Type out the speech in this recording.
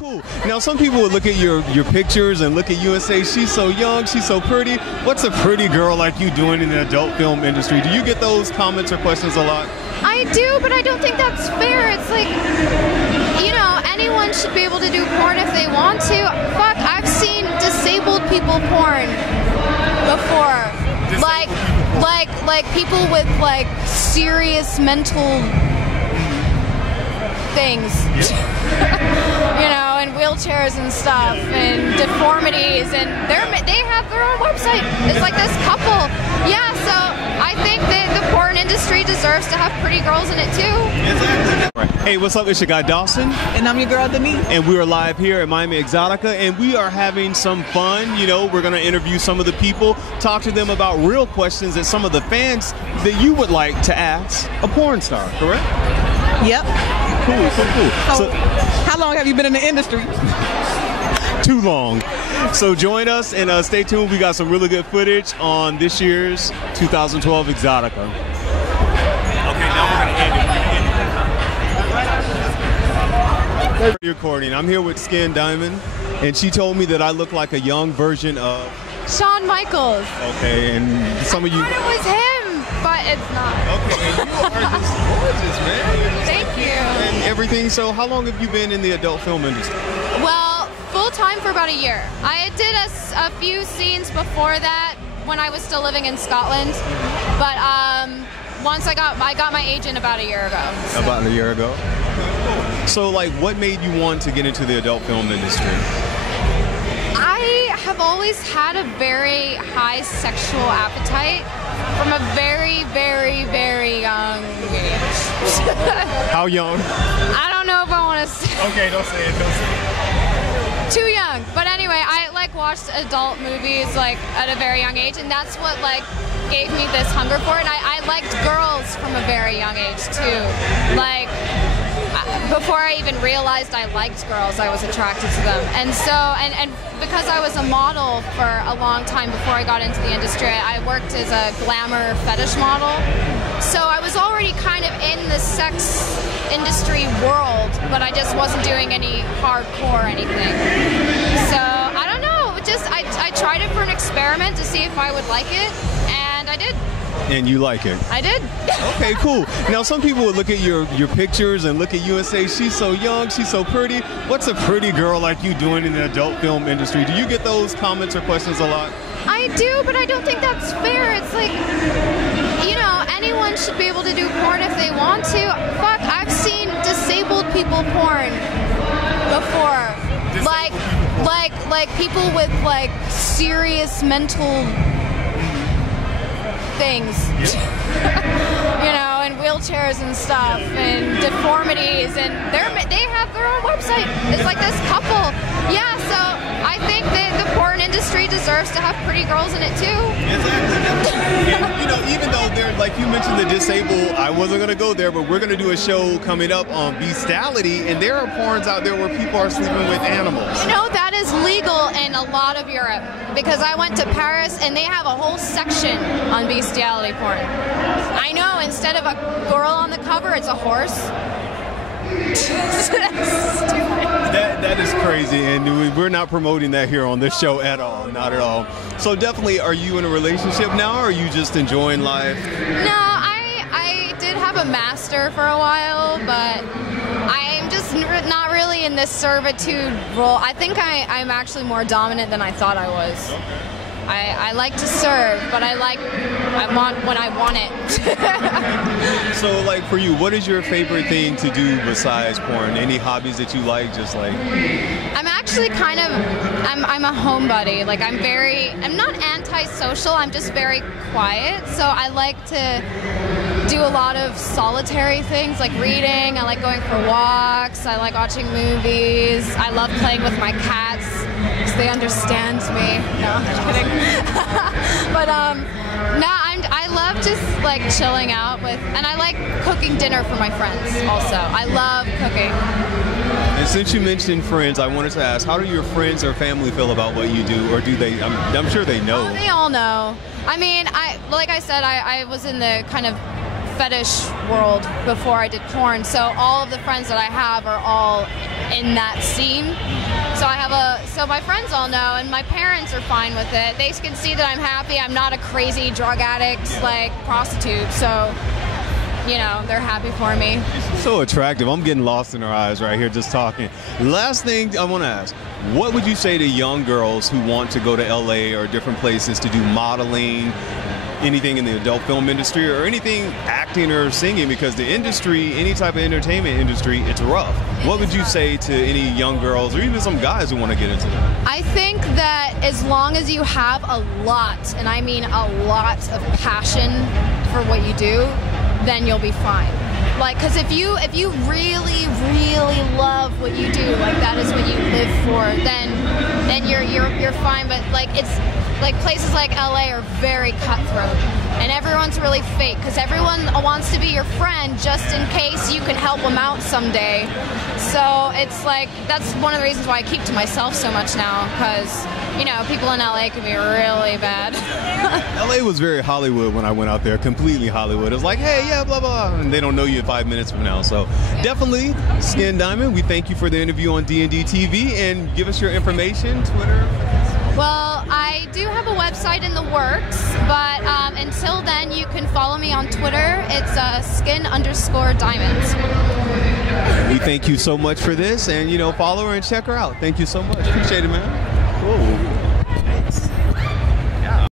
cool. Now, some people would look at your pictures and look at you and say, she's so young, she's so pretty. What's a pretty girl like you doing in the adult film industry? Do you get those comments or questions a lot? I do, but I don't think that's fair. It's like, you know, anyone should be able to do porn if they want to. Fuck, I've seen disabled people porn before. Like people with like serious mental things. You know, and wheelchairs and stuff, and deformities, and they have their own website. It's like this couple. Yeah, so I think that the porn industry deserves to have pretty girls in it too. Exactly. Hey, what's up? It's your guy Dawson. And I'm your girl Denise. And we are live here at Miami Exotica, and we are having some fun. You know, we're going to interview some of the people, talk to them about real questions that some of the fans that you would like to ask a porn star, correct? Yep. Cool. So, how long have you been in the industry? Too long. So join us and stay tuned. We got some really good footage on this year's 2012 Exotica. Okay, now we're going to end it. Recording. I'm here with Skin Diamond, and she told me that I look like a young version of Shawn Michaels. Okay, and some of you. I thought it was him, but it's not. Okay, and you are just gorgeous, man. Thank you. And everything. So, how long have you been in the adult film industry? Well, full time for about a year. I did a few scenes before that when I was still living in Scotland, but once I got my agent about a year ago. So. About a year ago. So, like, what made you want to get into the adult film industry? I have always had a very high sexual appetite from a very, very, very young age. How young? I don't know if I want to say. Okay, don't say it. Too young. But anyway, I like watched adult movies like at a very young age, and that's what like gave me this hunger for it. And I liked girls from a very young age too. Like before I even realized I liked girls, I was attracted to them. And so, and because I was a model for a long time before I got into the industry, I worked as a glamour fetish model. So I was already kind of in the sex industry world, but I just wasn't doing any hardcore anything. So I don't know, I tried it for an experiment to see if I would like it, and I did. And you like it? I did. Okay, cool. Now, some people would look at your pictures and look at you and say, she's so young, she's so pretty. What's a pretty girl like you doing in the adult film industry? Do you get those comments or questions a lot? I do, but I don't think that's fair. It's like, you know, anyone should be able to do porn if they want to. Fuck, I've seen disabled people porn before. Like people with like serious mental things. You know, and wheelchairs and stuff, and deformities, and they have their own website. It's like this couple. Yeah, so I think that the porn industry deserves to have pretty girls in it too. Exactly. And, you know, even though they're, like you mentioned the disabled, I wasn't going to go there, but we're going to do a show coming up on bestiality, and there are porns out there where people are sleeping with animals. You know, that is legal in a lot of Europe, because I went to Paris and they have a whole section on bestiality porn. I know, instead of a girl on the cover, it's a horse. That is crazy, and we're not promoting that here on this show at all, not at all. So definitely, are you in a relationship now, or are you just enjoying life? No, I did have a master for a while, but I'm just not really in this servitude role. I think I'm actually more dominant than I thought I was. I like to serve, but I want when I want it. So, like, for you, what is your favorite thing to do besides porn? Any hobbies that you like, just like? I'm actually kind of, I'm a homebody. Like, I'm not antisocial, I'm just very quiet. So I like to do a lot of solitary things, like reading. I like going for walks. I like watching movies. I love playing with my cats because they understand me. No, I'm kidding. But no, I love just like chilling out with, and I like cooking dinner for my friends also. I love cooking. And since you mentioned friends, I wanted to ask, how do your friends or family feel about what you do, or do they? I'm sure they know. Oh, they all know. I mean, like I said, I was in the kind of fetish world before I did porn, so all of the friends that I have are all in that scene. So my friends all know, and my parents are fine with it. They can see that I'm happy. I'm not a crazy drug addict, like prostitute. So, you know, they're happy for me. So attractive. I'm getting lost in her eyes right here just talking. Last thing I want to ask, what would you say to young girls who want to go to LA or different places to do modeling, anything in the adult film industry or anything acting or singing? Because the industry, any type of entertainment industry, it's rough. What would you say to any young girls or even some guys who want to get into that? I think that as long as you have a lot, and I mean a lot of passion for what you do, then you'll be fine. Like, because if you really, really love what you do, like that is what you live for, then you're fine. But like, it's like places like LA are very cutthroat, and everyone's really fake because everyone wants to be your friend just in case you can help them out someday. So it's like, that's one of the reasons why I keep to myself so much now, because, you know, people in LA can be really bad. LA was very Hollywood when I went out there, completely Hollywood. It was like, hey, yeah, blah, blah, and they don't know you 5 minutes from now. So definitely, Skin Diamond, we thank you for the interview on D&D TV, and give us your information, Twitter. Well, I do have a website in the works, but until then, you can follow me on Twitter. It's skin_diamonds. We thank you so much for this, and, you know, follow her and check her out. Thank you so much. Appreciate it, man. Cool.